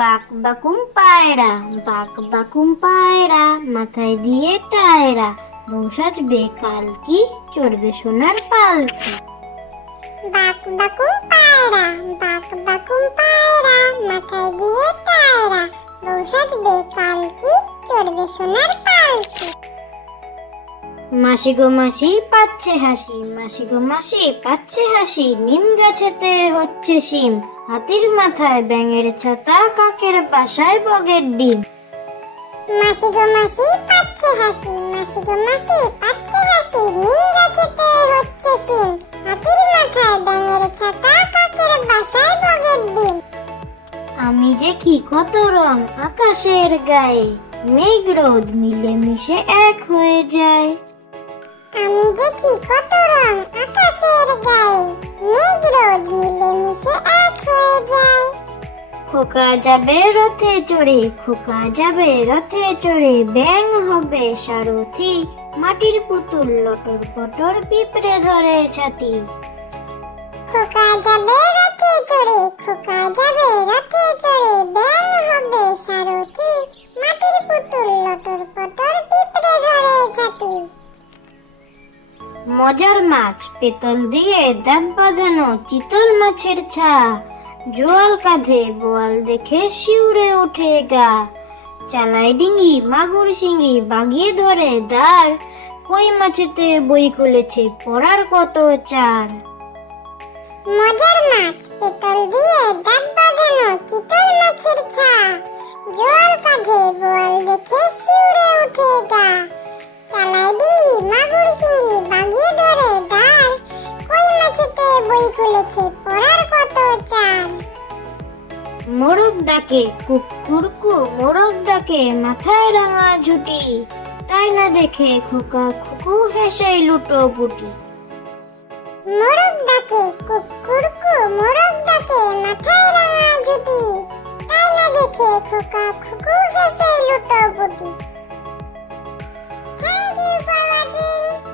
বাক বাকুম পায়রা, বাক বাকুম পায়রা, মাথায় দিয়ে টায়রা, বউ সাজবে কালকি, চড়বে সোনার পালকি। বাক বাকুম পায়রা, বাক বাকুম পায়রা, মাথায় দিয়ে টায়রা, বউ সাজবে কালকি, চড়বে সোনার পালকি। মাসি গো মাসি পাচ্ছে হাসি, মাসি গো মাসি পাচ্ছে হাসি, নিম গাছেতে হচ্ছে শিম, হাতির মাথায় ব্যাঙের ছাতা, কাকের বাসায় বগের ডিম। মাসি গো মাসি পাচ্ছে হাসি, মাসি গো মাসি পাচ্ছে হাসি, নিম গাছেতে হচ্ছে শিম, হাতির মাথায় ব্যাঙের ছাতা, কাকের বাসায় বগের ডিম। আমি দেখি কত রং আকাশের গায়ে, মেঘ রোদ মিলে মিশে এক হয়ে যায়। আমি দেখি কত রং আকাশের গায়ে, মেঘ রোদ মিলে মিশে এক হয়ে যায়। খোকা যাবে রথে চড়ে, খোকা যাবে রথে চড়ে, ব্যাঙ হবে সারথি, মাটির পুতুল লটর পটর পিঁপড়ে ধরে ছাতি। খোকা যাবে রথে চড়ে, খোকা যাবে রথে চড়ে, ব্যাঙ হবে সারথি, মাটির পুতুল লটর পটর পিঁপড়ে ধরে ছাতি। মজার মাছ পেতল দিয়ে দাঁত বাঁধানো, চিতল মাছের ছা, জোয়াল কাঁধে বোয়াল দেখে শিউরে ওঠে গা, চালায় ডিঙ্গি মাগুর শিঙ্গি, বাগিয়ে ধরে দাঁড়, কই মাছেতে বই খুলেছে পড়ার কত চার। মজার মাছ পেতল দিয়ে দাঁত বাঁধানো, চিতল মাছের ছা, জোয়াল কাঁধে বোয়াল দেখে শিউরে ওঠে গা, চালায় ডিঙ্গি মাগুর শিঙ্গি, বাগিয়ে ধরে দাঁড়, কই মাছেতে বই খুলেছে পড়ার কত চার। মোরগ ডাকে কুকুরকু, মোরগ ডাকে মাথায় রাঙা ঝুটি, তাই না দেখে খোকা খুকু হেসে লুটো পুটি। মোরগ ডাকে কুকুরকু, মোরগ ডাকে মাথায় রাঙা ঝুটি, তাই না দেখে খোকা খুকু হেসে লুটো পুটি। Thank you for watching.